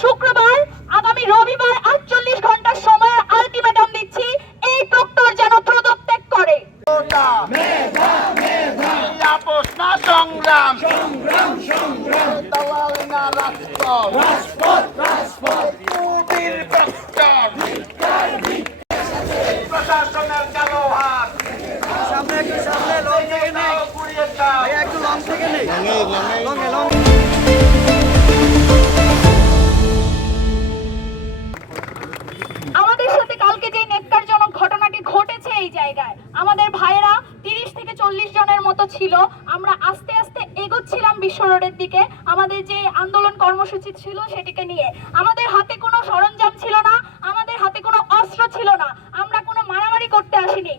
শুক্রবার আগামী রবিবার 48 ঘন্টার সময়ের আলটিমেটাম দিচ্ছি, এই প্রক্টর যেন পদত্যাগ করে। আপোষ না সংগ্রাম, দালাল না রাজপথ, কুটির প্রক্টর, প্রশাসনের কালো হাত সামনে লং থেকে নেই পুড়িয়ে দাও। ভাই, একটু লং থেকে নেই লং আমাদের সাথে কালকে যে নেককারজনক ঘটনাটি ঘটেছে এই জায়গায়, আমাদের ভাইয়েরা 30 থেকে 40 জনের মতো ছিল। আমরা আস্তে আস্তে এগোচ্ছিলাম বিশ্ব রোডের দিকে আমাদের যে আন্দোলন কর্মসূচি ছিল সেটিকে নিয়ে। আমাদের হাতে কোনো সরঞ্জাম ছিল না, আমাদের হাতে কোনো অস্ত্র ছিল না, আমরা কোনো মারামারি করতে আসিনি।